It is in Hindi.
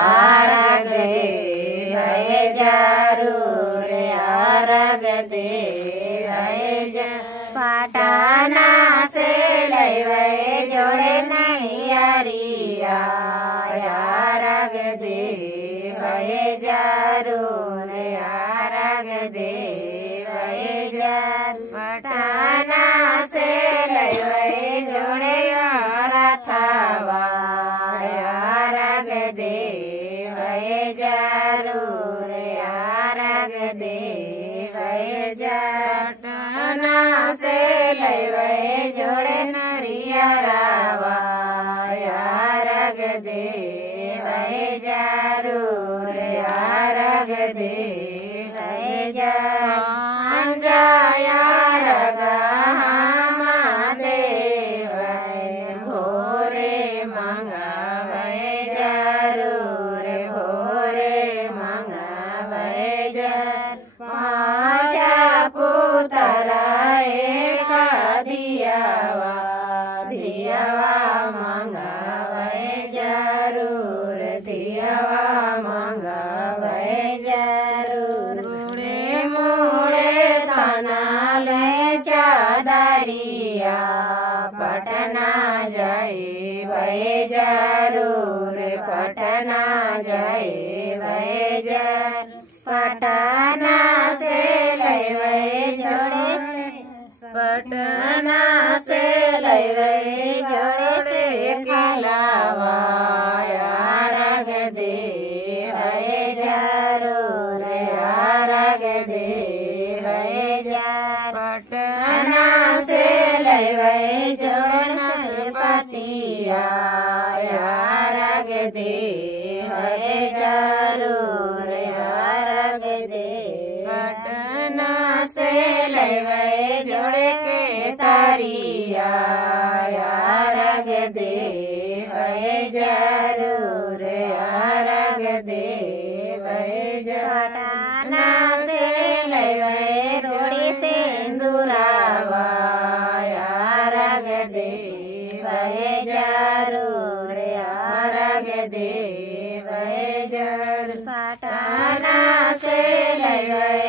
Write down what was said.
आरग दे है जरूर आरग दे है पाटना से लैवे जोड़े नहीं अरिया आरग दे है जरूर आरग दे है पाटना से लैवे जोड़े रथवा आरग दे है जरूर आरग दे है पाटना से लैवे जोड़े नरियरावा आरग दे है जरूर आरग दे है संजया रग महादेव भोरे मंगावे जरूर भोरे मंगावे पाँच पुत्र एक दियावा दियावा मंगावे जरूर दियावा मंगावे जरूर मुड़े मुड़े तनाले चादरिया पटना जाए भय जरूर पटना जाए भय पटना से लैवे जोड़े पटना से लैवे जोड़े खिलावा आरग दे है जरूर आरग दे है पटना से लैवे जोड़े नरपतिया आरग दे है जरूर आरग दे पटना से लैवे जोड़े के तारिया आरग दे है जरूर आरग दे है पटना से लैवे जोड़ी सिंदूरावा आरग दे है जरूर आरग दे है पटना से लैवे